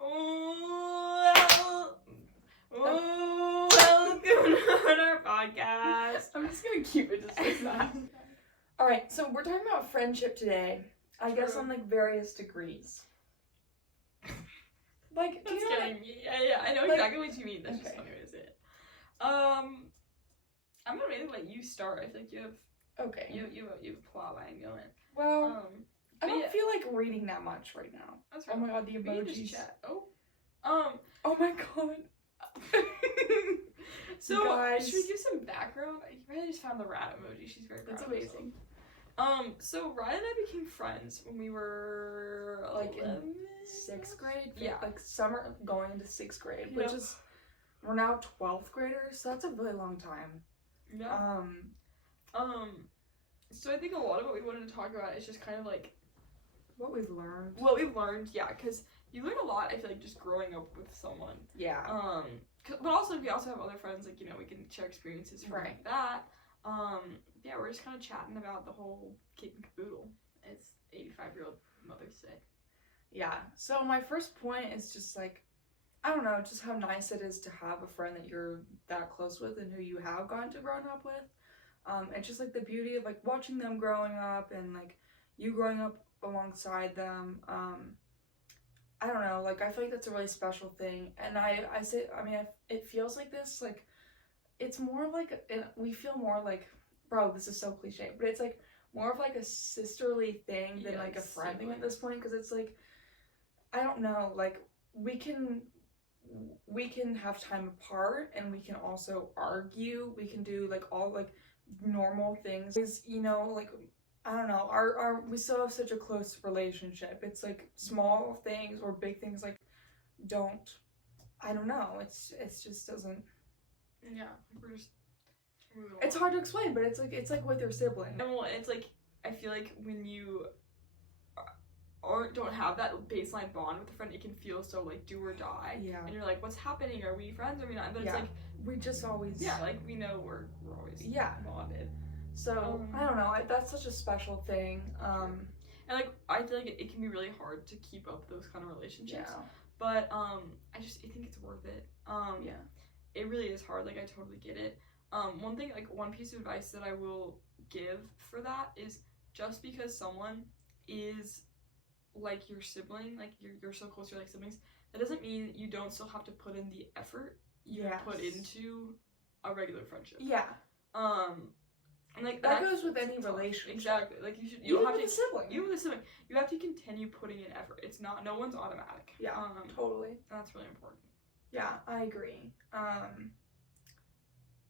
Welcome to our podcast. I'm just gonna keep it just like that. Alright, so we're talking about friendship today. I guess on like various degrees. Like, do you know what Yeah, I know like, exactly what you mean. That's just okay. funny way to say it. I'm gonna really let you start. I think you have Okay. you have a plot line going. Well, I don't yeah. feel like reading that much right now. That's Oh my god, the We can just emojis. chat. Oh my god. So Guys. should we give some background? I really just found the rat emoji. She's very proud That's of herself. amazing. So Ryan and I became friends when we were Like 11? in 6th grade? Yeah. Like summer going into 6th grade, Yep. which is, we're now 12th graders, so that's a really long time. Yeah. So I think a lot of what we wanted to talk about is just kind of like What we've learned. what we've learned, yeah, because you learn a lot, I feel like, just growing up with someone. Yeah. But also, we also have other friends, like, you know, we can share experiences from like that. Yeah, we're just kind of chatting about the whole kit and caboodle, as 85-year-old mothers say. Yeah. So my first point is just like, I don't know, just how nice it is to have a friend that you're that close with and who you have gotten to grow up with. And just like the beauty of like watching them growing up and like you growing up alongside them. I don't know, like I feel like that's a really special thing. And it feels like this, like it's more like we feel more like, bro, this is so cliche, but it's like more of like a sisterly thing than like a friend thing at this point, because it's like, I don't know, like we can have time apart and we can also argue, we can do like all like normal things, you know, like I don't know, we still have such a close relationship. It's like small things or big things like I don't know, it's just doesn't, Yeah, we're just it's hard to explain, but it's like with your sibling. And well, it's like, I feel like when you don't have that baseline bond with a friend, it can feel so like do or die. Yeah. And you're like, what's happening? Are we friends? Are we not? But it's like, we just always, like we know we're always bonded. So I don't know, that's such a special thing. And like I feel like it can be really hard to keep up those kind of relationships. Yeah. But I think it's worth it. It really is hard. Like I totally get it. One piece of advice that I will give for that is, just because someone is like your sibling, like you're so close, you're like siblings, that doesn't mean you don't still have to put in the effort you put into a regular friendship. Yeah. And like that goes with any relationship. Exactly. Like you even have with to, a sibling. Even with a sibling, you have to continue putting in effort. It's not, no one's automatic. Yeah. Totally. And that's really important. Yeah, I agree.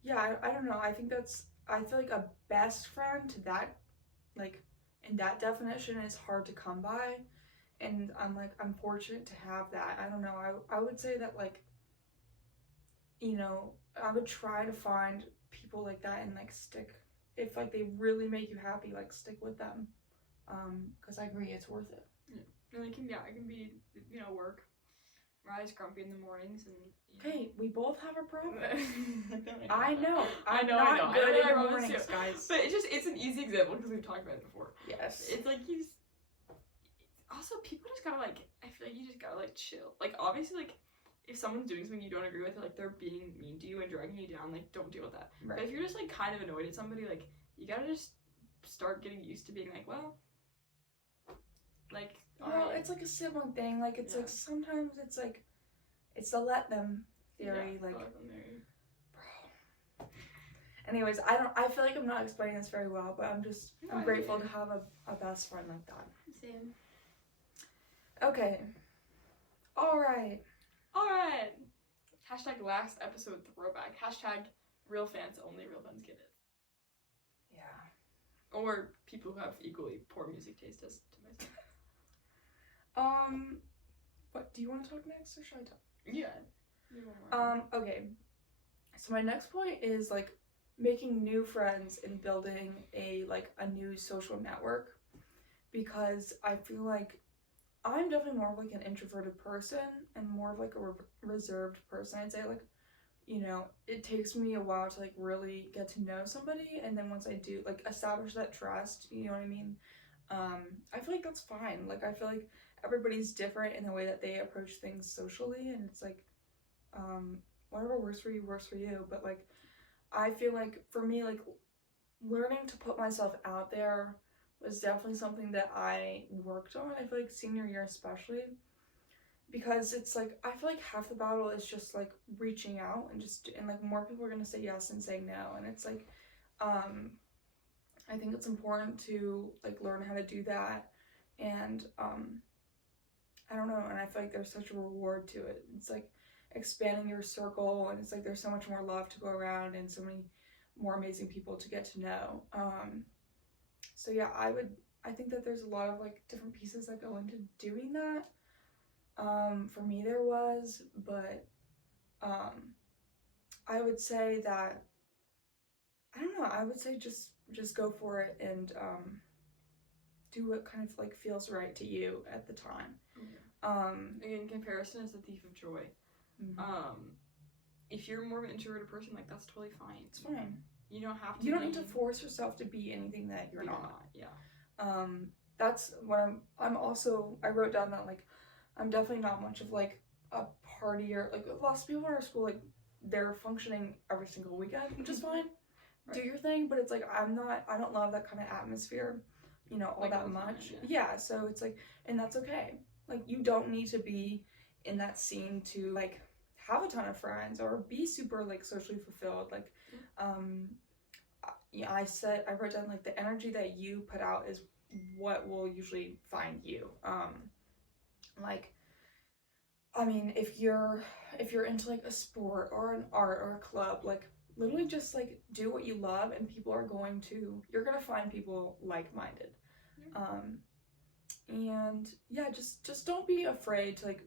Yeah, I don't know. I feel like a best friend to that, like, in that definition is hard to come by. And I'm fortunate to have that. I don't know. I would say that, like, you know, I would try to find people like that and, like, stick. If, like, they really make you happy, like, stick with them. Because I agree, it's worth it. Yeah. And it can be, you know, work. Rise grumpy in the mornings and. Okay, we both have a problem. I know. I'm not good in the mornings, too. guys. But it's an easy example because we've talked about it before. Yes. It's like also, people just gotta like, I feel like you just gotta like chill. Like obviously, like if someone's doing something you don't agree with, like they're being mean to you and dragging you down, like don't deal with that. Right. But if you're just like kind of annoyed at somebody, like you gotta just start getting used to being like, well, like. Well, it's like a sibling thing. Like it's like sometimes it's like, it's the let them theory. Like, bro. Anyways, I feel like I'm not explaining this very well, but I'm grateful to have a best friend like that. Same. Okay. Alright. Hashtag last episode throwback. Hashtag real fans only. Real fans get it. Yeah. Or people who have equally poor music taste as to myself. What, do you want to talk next or should I talk? Yeah. Okay. So my next point is like making new friends and building a new social network, because I feel like I'm definitely more of like an introverted person and more of like a reserved person. I'd say, like, you know, it takes me a while to like really get to know somebody, and then once I do like establish that trust, you know what I mean, I feel like that's fine. Like, I feel like everybody's different in the way that they approach things socially, and it's like, whatever works for you. But like, I feel like for me, like, learning to put myself out there was definitely something that I worked on. I feel like senior year especially, because it's like, I feel like half the battle is just like reaching out and like more people are gonna say yes than say no, and it's like, I think it's important to like learn how to do that, and I don't know, and I feel like there's such a reward to it. It's like expanding your circle, and it's like there's so much more love to go around and so many more amazing people to get to know. So yeah, I think that there's a lot of like different pieces that go into doing that. For me there was, but I would say that, I don't know, I would say just go for it and do what kind of like feels right to you at the time. Again, comparison is the thief of joy. If you're more of an introverted person, like, that's totally fine. It's fine. You don't have to. You don't need to force yourself to be anything that you're not. Yeah. That's what I'm also, I wrote down that like I'm definitely not much of like a partier. Like, lots of people in our school, like, they're functioning every single weekend, which is fine. Right. Do your thing, but it's like I don't love that kind of atmosphere, you know, all like that much. Yeah, so it's like, and that's okay. Like, you don't need to be in that scene to like have a ton of friends or be super like socially fulfilled. Like, yeah, I wrote down like the energy that you put out is what will usually find you. Like, I mean, if you're into like a sport or an art or a club, like, literally just like do what you love, and you're gonna find people like-minded. And yeah, just don't be afraid to like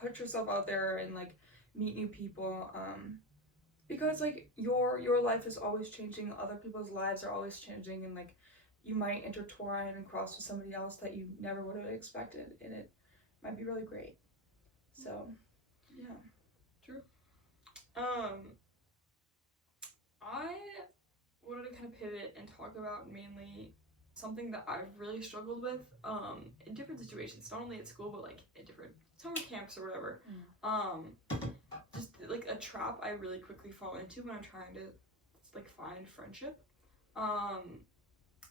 put yourself out there and like meet new people, because like your life is always changing, other people's lives are always changing, and like you might intertwine and cross with somebody else that you never would have expected, and it might be really great. So yeah. True. I wanted to kind of pivot and talk about mainly something that I've really struggled with in different situations, not only at school but like at different summer camps or whatever. Just like a trap I really quickly fall into when I'm trying to like find friendship, and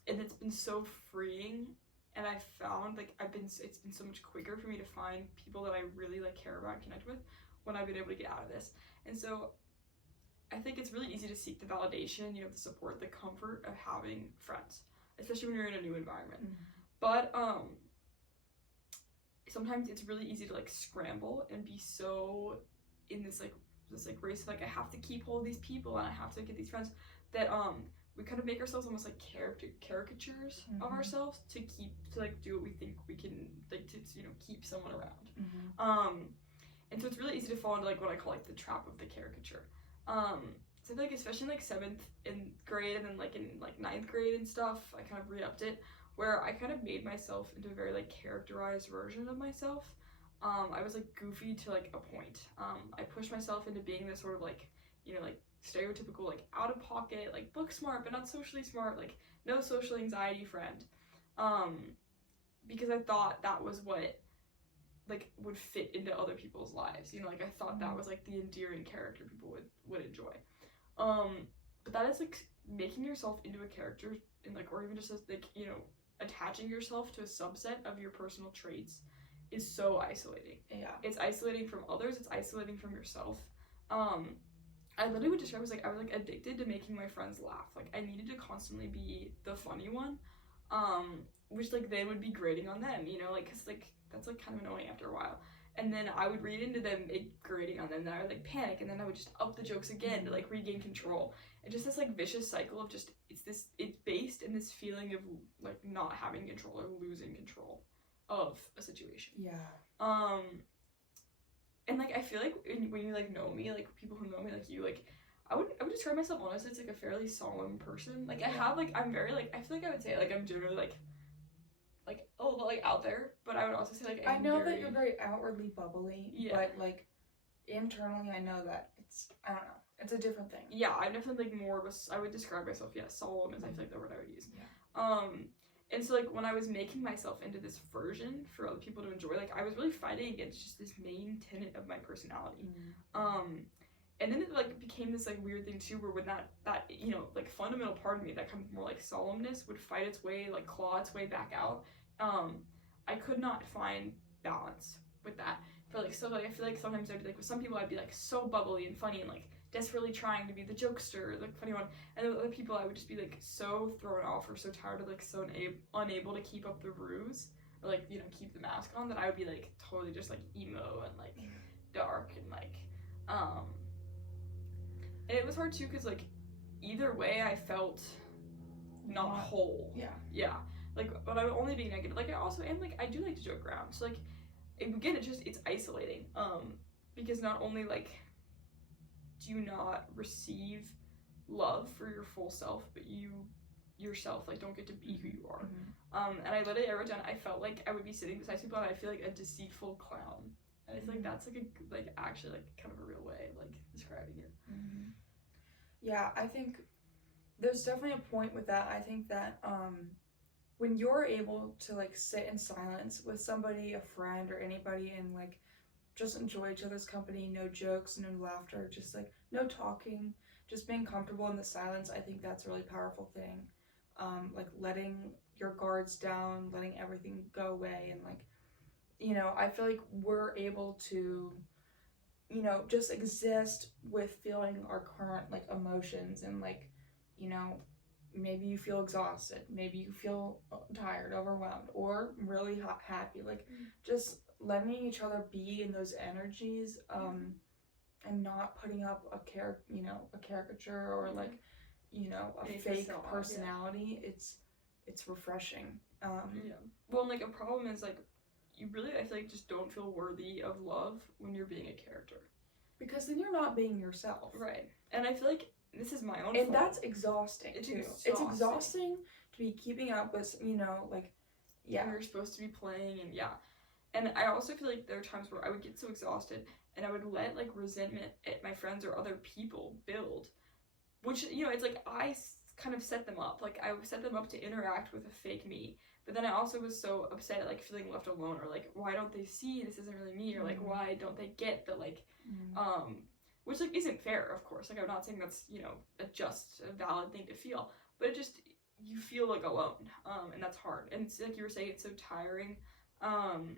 it's been so freeing, and I found like it's been so much quicker for me to find people that I really like care about and connect with when I've been able to get out of this. And so I think it's really easy to seek the validation, you know, the support, the comfort of having friends, especially when you're in a new environment. But sometimes it's really easy to like scramble and be so in this race of like, I have to keep hold of these people and I have to get these friends, that we kind of make ourselves almost like caricatures of ourselves to like do what we think we can, like, to, you know, keep someone around. And so it's really easy to fall into like what I call like the trap of the caricature. So I feel like especially in like 7th grade and then like in like 9th grade and stuff, I kind of re-upped it, where I kind of made myself into a very like characterized version of myself. I was like goofy to like a point. I pushed myself into being this sort of like, you know, like stereotypical like out of pocket, like book smart but not socially smart, like no social anxiety friend, because I thought that was what like would fit into other people's lives, you know, like I thought that was like the endearing character people would enjoy. But that is like making yourself into a character, and like, or even just like, you know, attaching yourself to a subset of your personal traits is so isolating. Yeah, it's isolating from others, it's isolating from yourself. I literally would describe it as like I was like addicted to making my friends laugh. Like I needed to constantly be the funny one, which like they would be grading on them, you know, like, cause like that's like kind of annoying after a while. And then I would read into them grading on them, and then I would like panic, and then I would just up the jokes again to like regain control. And just this like vicious cycle of just it's based in this feeling of like not having control or losing control of a situation. Yeah. And like I feel like when you like know me, like people who know me, like you, like I would describe myself honestly as like a fairly solemn person. Like I have like, I'm very like, I feel like I would say like I'm generally like a little like out there, but I would also say like I know that you're very outwardly bubbly, but like internally I know that it's, I don't know, it's a different thing. Yeah, I'm definitely like more of a, I would describe myself, solemn is I feel like the word I would use. And so, like, when I was making myself into this version for other people to enjoy, like, I was really fighting against just this main tenet of my personality. And then it, like, became this, like, weird thing, too, where when that you know, like, fundamental part of me, that kind of more, like, solemnness would fight its way, like, claw its way back out, I could not find balance with that. But, like, so, like, I feel like sometimes I'd be, like, with some people I'd be, like, so bubbly and funny and, like, desperately trying to be the jokester, the funny one, and with other people I would just be, like, so thrown off or so tired of, like, so unable to keep up the ruse, or, like, you know, keep the mask on, that I would be, like, totally just, like, emo and, like, dark and, like, and it was hard, too, because, like, either way I felt not whole. Yeah. Like, but I would only be negative. Like, I also am, like, I do like to joke around. So, like, again, it's isolating. Because not only, like, do you not receive love for your full self, but you yourself, like, don't get to be who you are. And I literally, every time I felt like I would be sitting beside people and I feel like a deceitful clown. And I feel like that's, like, actually, like, kind of a real way of, like, describing it. Yeah, I think there's definitely a point with that. I think that, when you're able to, like, sit in silence with somebody, a friend or anybody, and, like, just enjoy each other's company, no jokes, no laughter, just, like, no talking, just being comfortable in the silence, I think that's a really powerful thing. Like, letting your guards down, letting everything go away, and, like, you know, I feel like we're able to, you know, just exist with feeling our current, like, emotions, and, like, you know, maybe you feel exhausted, maybe you feel tired, overwhelmed, or really happy, like, just letting each other be in those energies, and not putting up a caricature, or, like, you know, a fake personality. It's refreshing. Well, and, like, a problem is, like, you really, I feel like, just don't feel worthy of love when you're being a character, because then you're not being yourself, right? And I feel like this is my own and fault. that's exhausting too. It's exhausting to be keeping up with, you know, like, and you're supposed to be playing, and and I also feel like there are times where I would get so exhausted and I would let, like, resentment at my friends or other people build, which, you know, it's like I kind of set them up, like, I set them up to interact with a fake me, but then I also was so upset at, like, feeling left alone, or, like, why don't they see this isn't really me, or, like, why don't they get that, like, which, like, isn't fair, of course, like, I'm not saying that's, you know, a valid thing to feel, but it just, you feel, like, alone, and that's hard, and it's, like you were saying, it's so tiring, and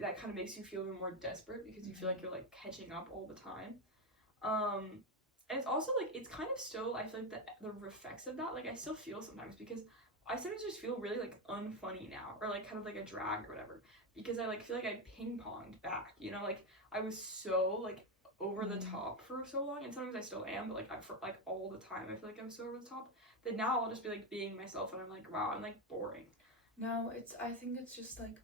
that kind of makes you feel even more desperate, because you feel like you're, like, catching up all the time, and it's also, like, it's kind of still, I feel like the effects of that, like, I still feel sometimes, because I sometimes just feel really, like, unfunny now, or, like, kind of like a drag or whatever, because I, like, feel like I ping-ponged back, you know, like, I was so, like, over the top for so long, and sometimes I still am, but, like, for, like, all the time I feel like I'm so over the top, that now I'll just be, like, being myself, and I'm like, wow, I'm, like, boring. No, I think it's just, like,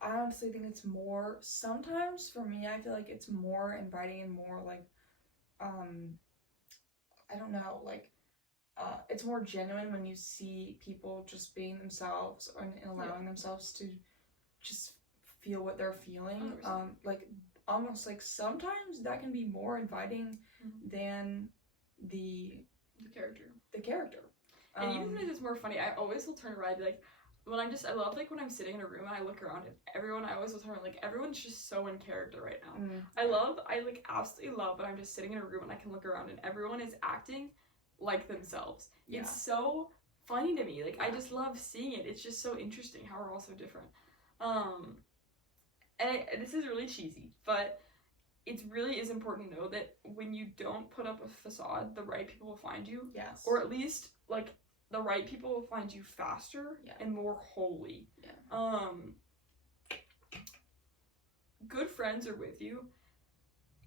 I honestly think it's more, sometimes, for me, I feel like it's more inviting and more, like, I don't know, like, it's more genuine when you see people just being themselves, and allowing themselves to just feel what they're feeling. 100%. Like, almost, like, sometimes that can be more inviting than the character. And even if it's more funny, I always will turn around and be like, I love, like, when I'm sitting in a room and I look around and I always will turn around, like, everyone's just so in character right now. I like, absolutely love when I'm just sitting in a room and I can look around and everyone is acting like themselves. It's so funny to me. Like, I just love seeing it. It's just so interesting how we're all so different. And this is really cheesy, but it really is important to know that when you don't put up a facade, the right people will find you. Yes. Or at least, like, the right people will find you faster and more wholly. Good friends are with you.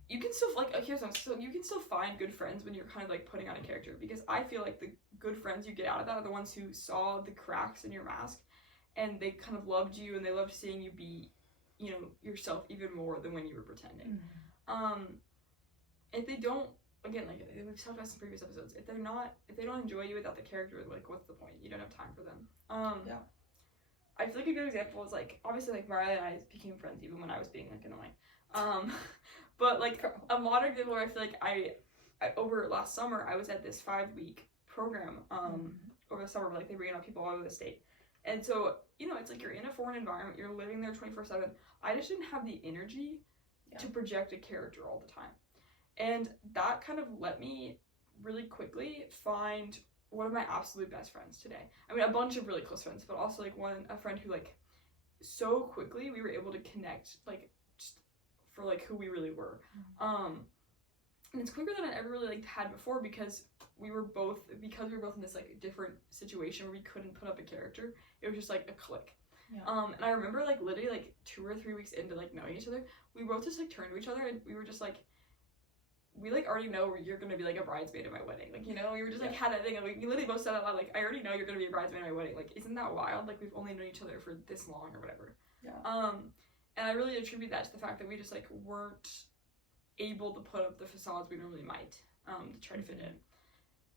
You can still, like, here's something, so you can still find good friends when you're kind of, like, putting on a character, because I feel like the good friends you get out of that are the ones who saw the cracks in your mask, and they kind of loved you, and they loved seeing you be, you know, yourself even more than when you were pretending. If they don't, again, like, we've talked about some previous episodes, if they don't enjoy you without the character, like, what's the point? You don't have time for them. I feel like a good example is, like, obviously, like, Riley and I became friends even when I was being, like, annoying. But, like, a modern example where I feel like I over last summer, I was at this 5-week program, over the summer, but like they bring out people all over the state. And so, you know, it's like you're in a foreign environment, you're living there 24/7. I just didn't have the energy to project a character all the time. And that kind of let me really quickly find one of my absolute best friends today. I mean, a bunch of really close friends, but also like a friend who like so quickly we were able to connect like just for like who we really were. And it's quicker than I ever really like had before because we were both in this like different situation where we couldn't put up a character. It was just like a click. Yeah. And I remember like literally like 2 or 3 weeks into like knowing each other, we both just like turned to each other and we were just like, we like already know you're gonna be like a bridesmaid at my wedding. Like, you know, we were just like had that thing and we literally both said out loud, like, I already know you're gonna be a bridesmaid at my wedding. Like, isn't that wild? Like, we've only known each other for this long or whatever. Yeah. And I really attribute that to the fact that we just like weren't able to put up the facades we normally might to try to fit in.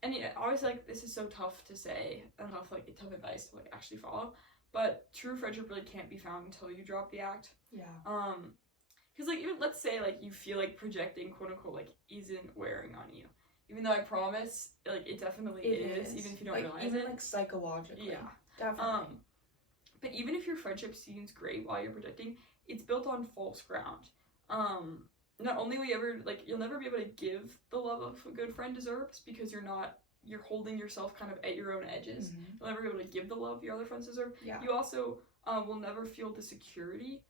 And yeah, obviously like this is so tough to say and tough advice to like actually follow, but true friendship really can't be found until you drop the act. Yeah. Because like even let's say like you feel like projecting quote unquote like isn't wearing on you, even though I promise like it definitely is even if you don't realize even it. Like psychologically. Yeah. Definitely. But even if your friendship seems great while you're projecting, it's built on false ground. Not only will you ever like you'll never be able to give the love of a good friend deserves because you're holding yourself kind of at your own edges. Mm-hmm. You'll never be able to give the love your other friends deserve. Yeah. You also will never feel the security,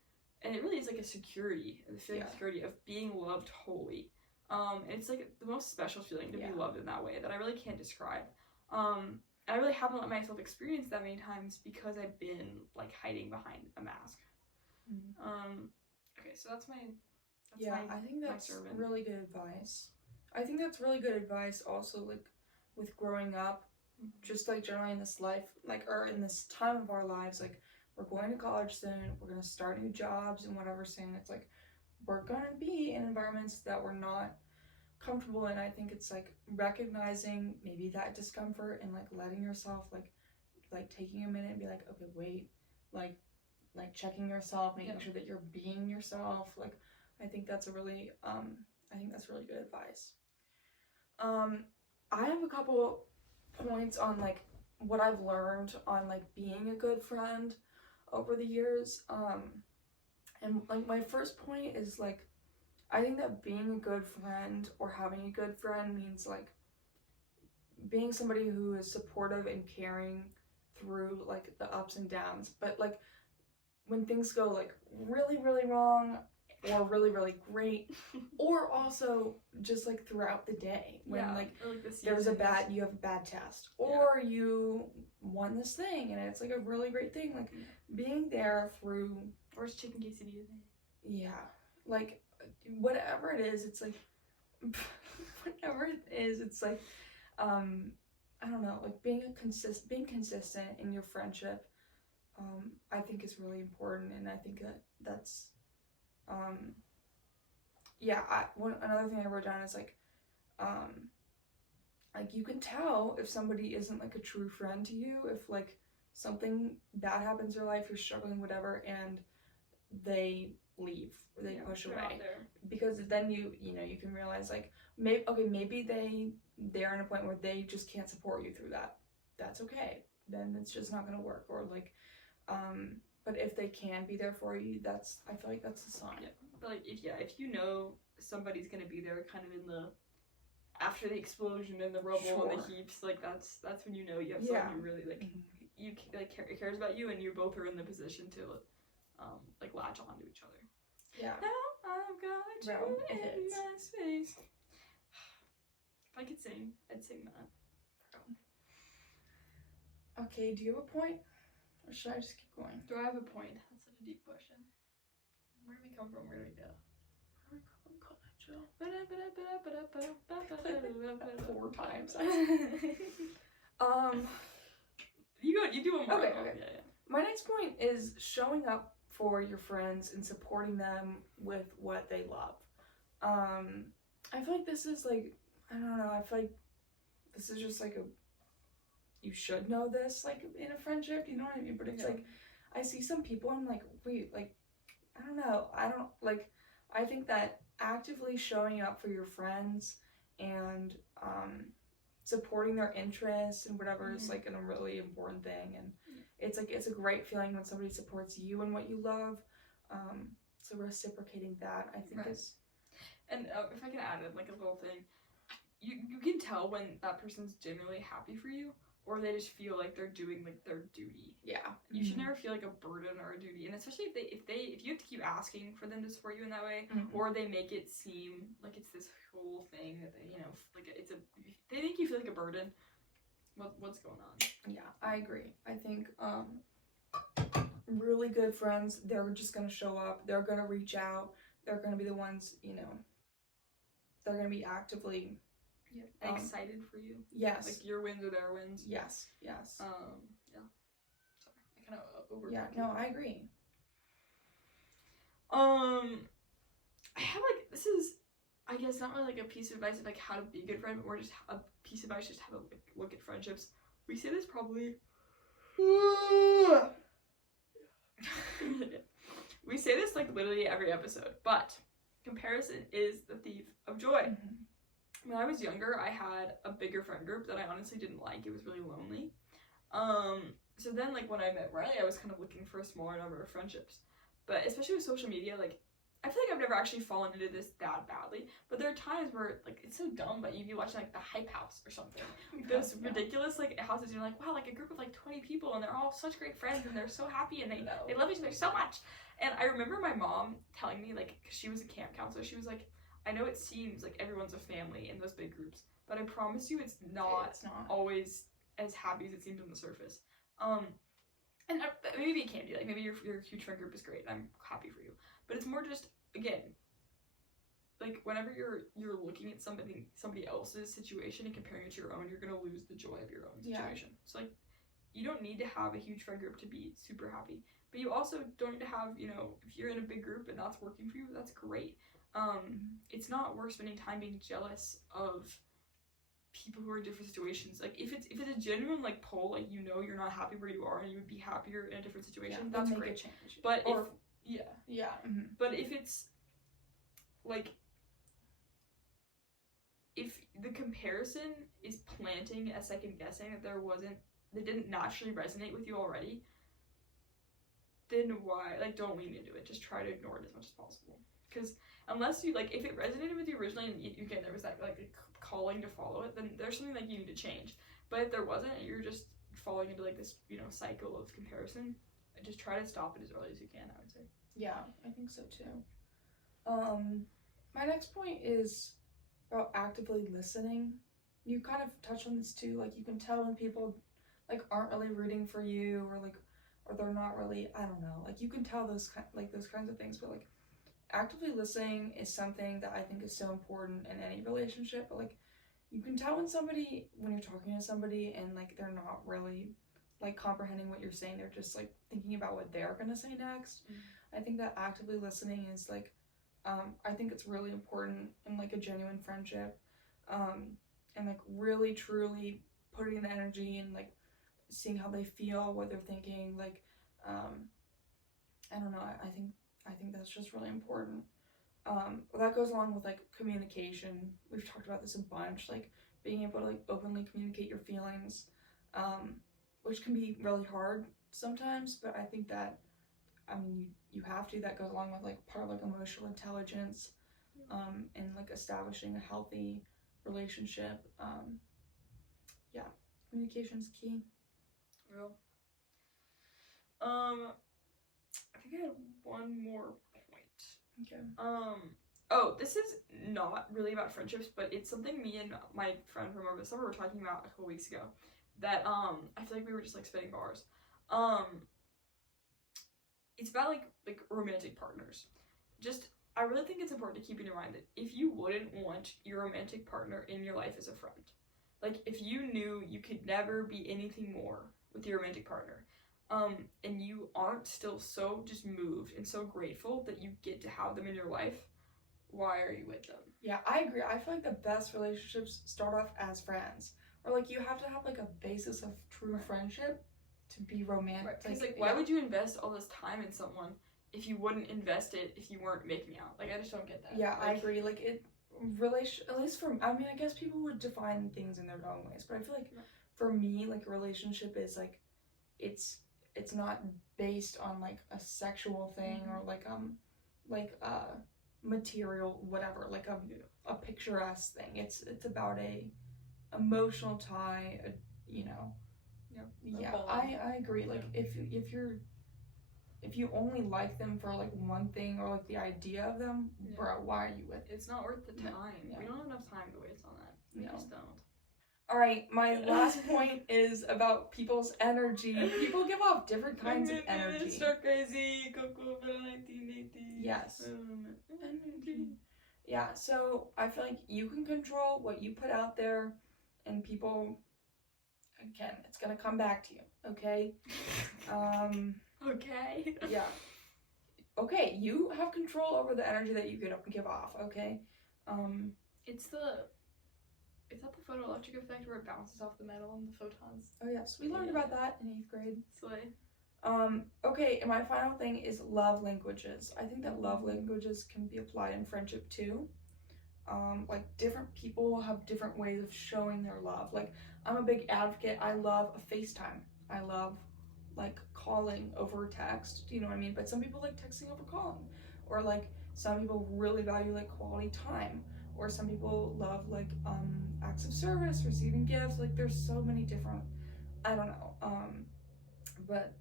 and it really is like a security, the feeling of security of being loved wholly. And it's like the most special feeling to be loved in that way that I really can't describe. And I really haven't let myself experience that many times because I've been like hiding behind a mask. Mm-hmm. Okay, so that's my. I think that's really good advice. I think that's really good advice also, like, with growing up, just, like, generally in this life, like, or in this time of our lives, like, we're going to college soon, we're going to start new jobs and whatever soon, it's, like, we're going to be in environments that we're not comfortable in. I think it's, like, recognizing maybe that discomfort and, like, letting yourself, like taking a minute and be like, okay, wait, like checking yourself, making sure that you're being yourself, like, I think that's really good advice. I have a couple points on like what I've learned on like being a good friend over the years. And like my first point is like I think that being a good friend or having a good friend means like being somebody who is supportive and caring through like the ups and downs. But like when things go like really, really wrong or really, really great, or also just like throughout the day when like you have a bad test or you won this thing and it's like a really great thing, like being there through, or it's chicken quesadilla. Yeah, like whatever it is, it's like whatever it is, it's like I don't know, like being consistent in your friendship, I think is really important, and I think that's another thing I wrote down is like you can tell if somebody isn't like a true friend to you if like something bad happens in your life, you're struggling, whatever, and they leave or they push away, because then you can realize like maybe they're in a point where they just can't support you through that. That's okay, then it's just not gonna work, or like but if they can be there for you, I feel like that's a sign. Yeah. But like if you know somebody's gonna be there kind of in the after the explosion and the rubble and the heaps, like that's when you know you have someone who really like you like cares about you, and you both are in the position to like latch on to each other. Yeah. Now I've got you in my space. If I could sing, I'd sing that. Okay, do you have a point? Or should I just keep going? Do I have a point? That's such a deep question. Where do we come from? Where do we go? Where do we come from, Joe? 4 times. You do one more. Okay. Yeah. My next point is showing up for your friends and supporting them with what they love. I feel like this is like, I don't know, I feel like this is just like you should know this, like, in a friendship, you know what I mean? But it's like, I see some people, I'm like, wait, like, I don't know, I think that actively showing up for your friends and supporting their interests and whatever is Mhm. like a really important thing. And it's like it's a great feeling when somebody supports you and what you love. So reciprocating that, I think, Right. is. And if I can add in like a little thing, you can tell when that person's genuinely happy for you, or they just feel like they're doing like their duty. Yeah. You should never feel like a burden or a duty, and especially if you have to keep asking for them to support you in that way, or they make it seem like it's this whole thing that they, like they make you feel like a burden. What's going on? Yeah, I agree. I think really good friends, they're just gonna show up. They're gonna reach out. They're gonna be the ones, they're gonna be actively. And excited for you. Yes. Like your wins are their wins. Yes. Yeah. Sorry, I kind of over. Yeah. No, I agree. I have like this is, I guess, not really like a piece of advice of like how to be a good friend, but more just a piece of advice just how to like look at friendships. We say this probably. We say this like literally every episode, but comparison is the thief of joy. When I was younger, I had a bigger friend group that I honestly didn't like. It was really lonely. So then like when I met Riley, I was kind of looking for a smaller number of friendships. But especially with social media, like I feel like I've never actually fallen into this that badly. But there are times where like it's so dumb, but you'd be watching like the Hype House or something. Those ridiculous like houses, you're like, wow, like a group of like 20 people and they're all such great friends and they're so happy and they love each other so much. And I remember my mom telling me, like, 'cause she was a camp counselor, she was like, I know it seems like everyone's a family in those big groups, but I promise you it's not always as happy as it seems on the surface. And maybe it can be, like, maybe your huge friend group is great, and I'm happy for you. But it's more just, again, like, whenever you're looking at somebody else's situation and comparing it to your own, you're gonna lose the joy of your own situation. Yeah. So, like, you don't need to have a huge friend group to be super happy. But you also don't need to have, if you're in a big group and that's working for you, that's great. It's not worth spending time being jealous of people who are in different situations. Like if it's a genuine like pull, like you're not happy where you are and you would be happier in a different situation, that's great. But but if it's like if the comparison is planting a second guessing that didn't naturally resonate with you already, then why, like, don't lean into it. Just try to ignore it as much as possible. Because unless you, like, if it resonated with you originally and again there was that, like, calling to follow it, then there's something that you need to change. But if there wasn't, you're just falling into, like, this, cycle of comparison, just try to stop it as early as you can, I would say. Yeah, I think so, too. My next point is about actively listening. You kind of touched on this, too. Like, you can tell when people, like, aren't really rooting for you or, like, or they're not really, I don't know, like you can tell those kinds of things, but like actively listening is something that I think is so important in any relationship. But like you can tell when you're talking to somebody and like they're not really like comprehending what you're saying, they're just like thinking about what they're gonna say next. I think that actively listening is like I think it's really important in like a genuine friendship, and like really truly putting the energy and like seeing how they feel, what they're thinking, like I don't know, I think that's just really important. That goes along with like communication. We've talked about this a bunch, like being able to like openly communicate your feelings, which can be really hard sometimes, but I think that you have to. That goes along with like part of like emotional intelligence, and like establishing a healthy relationship. Communication's key. Real. I think I had one more point. Okay. Oh, this is not really about friendships, but it's something me and my friend from over the summer were talking about a couple weeks ago. That I feel like we were just like spitting bars. It's about like romantic partners. I really think it's important to keep in your mind that if you wouldn't want your romantic partner in your life as a friend, like if you knew you could never be anything more with your romantic partner, and you aren't still so just moved and so grateful that you get to have them in your life, why are you with them? Yeah, I agree. I feel like the best relationships start off as friends, or like you have to have like a basis of true friendship to be romantic. Right. Because why would you invest all this time in someone if you wouldn't invest it if you weren't making out? Like, I just don't get that. Yeah, I agree. Like at least for, I mean, I guess people would define things in their own ways, but I feel like for me, like, a relationship is like, it's not based on like a sexual thing or like material whatever, like a picturesque thing. It's about a emotional tie, you know. I agree. Like if you only like them for like one thing or like the idea of them, bro, why are you with it? It's not worth the time. We don't have enough time to waste on that. We just don't. All right, my last point is about people's energy. People give off different kinds of energy. Start crazy, Coco 1980. Yes. Energy. Yeah, so I feel like you can control what you put out there, and people, again, it's gonna come back to you, okay? Okay. Yeah. Okay, you have control over the energy that you give off, okay? Is that the photoelectric effect where it bounces off the metal and the photons? Oh yes, we learned about that in 8th grade. Slay. Okay, and my final thing is love languages. I think that love languages can be applied in friendship too. Like different people have different ways of showing their love. Like I'm a big advocate. I love a FaceTime. I love like calling over text. Do you know what I mean? But some people like texting over calling, or like some people really value like quality time, or some people love like acts of service, receiving gifts. Like there's so many different, I don't know. But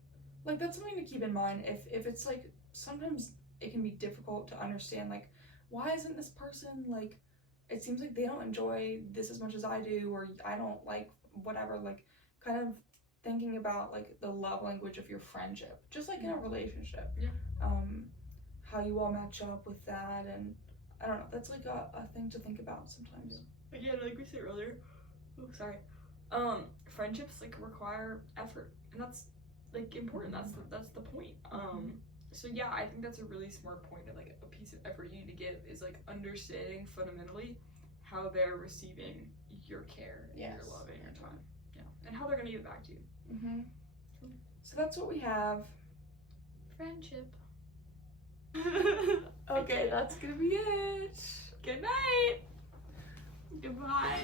like that's something to keep in mind if it's like sometimes it can be difficult to understand like why isn't this person like, it seems like they don't enjoy this as much as I do, or I don't like whatever, like kind of thinking about like the love language of your friendship, just like in a relationship. How you all match up with that, and I don't know, that's like a thing to think about sometimes. Again, like we said earlier, friendships like require effort, and that's like important. That's the point. So yeah, I think that's a really smart point, and like a piece of effort you need to give is like understanding fundamentally how they're receiving your care, and your love, and your time, and how they're gonna give it back to you. So that's what we have. Friendship. Okay, that's gonna be it. Good night. Goodbye.